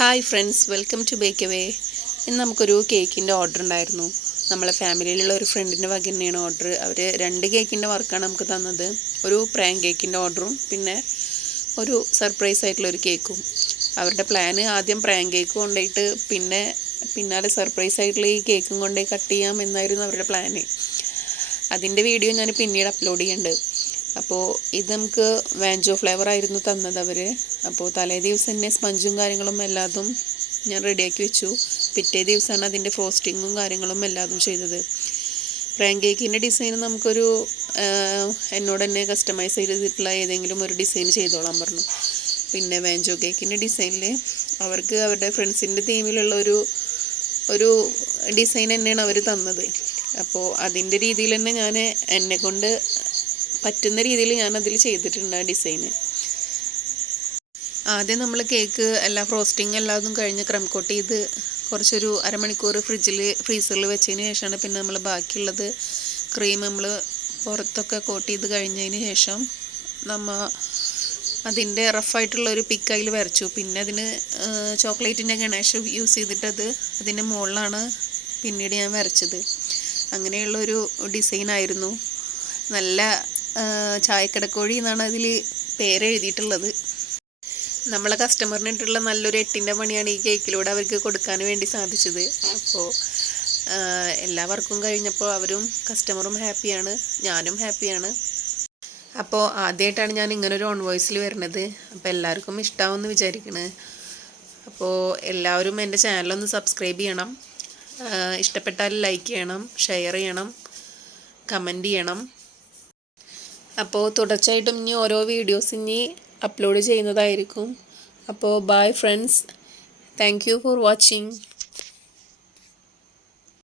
Hi friends, welcome to bake away. ഇന്ന് നമുക്കൊരു കേക്കിൻ്റെ ഓർഡർ ഉണ്ടായിരുന്നു. നമ്മളെ ഫാമിലിയിലുള്ള ഒരു ഫ്രണ്ടിൻ്റെ വക തന്നെയാണ് ഓർഡർ. അവർ 2 കേക്കിൻ്റെ വർക്കാണ് നമുക്ക് തന്നത്. ഒരു പ്രാങ്ക് കേക്കിൻ്റെ ഓർഡറും പിന്നെ ഒരു സർപ്രൈസ് ആയിട്ടുള്ള ഒരു കേക്കും. അവരുടെ പ്ലാന് ആദ്യം പ്രാങ്ക് കേക്ക് കൊണ്ടുപോയിട്ട് പിന്നാലെ സർപ്രൈസ് ആയിട്ടുള്ള ഈ കേക്കും കൊണ്ടുപോയി കട്ട് ചെയ്യാം എന്നായിരുന്നു അവരുടെ പ്ലാന്. അതിൻ്റെ വീഡിയോ ഞാൻ പിന്നീട് അപ്ലോഡ് ചെയ്യുന്നുണ്ട്. അപ്പോൾ ഇത് നമുക്ക് വാഞ്ചോ ഫ്ലേവർ ആയിരുന്നു തന്നത് അവർ. അപ്പോൾ തലേ ദിവസം തന്നെ സ്പഞ്ചും കാര്യങ്ങളും എല്ലാതും ഞാൻ റെഡിയാക്കി വെച്ചു. പിറ്റേ ദിവസമാണ് അതിൻ്റെ ഫ്രോസ്റ്റിങ്ങും കാര്യങ്ങളും എല്ലാതും ചെയ്തത്. പ്രാങ്ക് കേക്കിൻ്റെ ഡിസൈൻ നമുക്കൊരു എന്നോട് തന്നെ കസ്റ്റമൈസ് ചെയ്തിട്ടുള്ള ഏതെങ്കിലും ഒരു ഡിസൈൻ ചെയ്തോളാൻ പറഞ്ഞു. പിന്നെ വാഞ്ചോ കേക്കിൻ്റെ ഡിസൈനിൽ അവർക്ക് അവരുടെ ഫ്രണ്ട്സിൻ്റെ തീമിലുള്ള ഒരു ഡിസൈൻ തന്നെയാണ് അവർ തന്നത്. അപ്പോൾ അതിൻ്റെ രീതിയിൽ തന്നെ ഞാൻ എന്നെക്കൊണ്ട് പറ്റുന്ന രീതിയിൽ ഞാനതിൽ ചെയ്തിട്ടുണ്ട് ആ ഡിസൈന്. ആദ്യം നമ്മൾ കേക്ക് എല്ലാ ഫ്രോസ്റ്റിങ് എല്ലാതും കഴിഞ്ഞ് ക്രം കോട്ട് ചെയ്ത് കുറച്ചൊരു അരമണിക്കൂർ ഫ്രീസറിൽ വെച്ചതിന് ശേഷമാണ് പിന്നെ നമ്മൾ ബാക്കിയുള്ളത് ക്രീം നമ്മൾ പുറത്തൊക്കെ കോട്ട് ചെയ്ത് കഴിഞ്ഞതിന് ശേഷം നമ്മൾ അതിൻ്റെ റഫായിട്ടുള്ള ഒരു പിക്ക് അതിൽ വരച്ചു. പിന്നെ അതിന് ചോക്ലേറ്റിൻ്റെ ഗണേഷ് യൂസ് ചെയ്തിട്ടത് അതിൻ്റെ മുകളിലാണ് പിന്നീട് ഞാൻ വരച്ചത്. അങ്ങനെയുള്ളൊരു ഡിസൈനായിരുന്നു. നല്ല ചായക്കടക്കോഴി എന്നാണ് അതിൽ പേരെഴുതിയിട്ടുള്ളത്. നമ്മളെ കസ്റ്റമറിനിട്ടുള്ള നല്ലൊരു 8ൻ്റെ പണിയാണ് ഈ കേക്കിലൂടെ അവർക്ക് കൊടുക്കാൻ വേണ്ടി സാധിച്ചത്. അപ്പോൾ എല്ലാ വർക്കും കഴിഞ്ഞപ്പോൾ അവരും കസ്റ്റമറും ഹാപ്പിയാണ്, ഞാനും ഹാപ്പിയാണ്. അപ്പോൾ ആദ്യമായിട്ടാണ് ഞാൻ ഇങ്ങനൊരു ഓൺ വോയിസിൽ വരുന്നത്. അപ്പോൾ എല്ലാവർക്കും ഇഷ്ടമാവുമെന്ന് വിചാരിക്കണേ. അപ്പോൾ എല്ലാവരും എൻ്റെ ചാനലൊന്ന് സബ്സ്ക്രൈബ് ചെയ്യണം. ഇഷ്ടപ്പെട്ടാൽ ലൈക്ക് ചെയ്യണം, ഷെയർ ചെയ്യണം, കമൻറ്റ് ചെയ്യണം. അപ്പോൾ തുടർച്ചയായിട്ടും ഇനി ഓരോ വീഡിയോസ് ഇനി അപ്ലോഡ് ചെയ്യുന്നതായിരിക്കും. അപ്പോൾ bye friends, thank you for watching.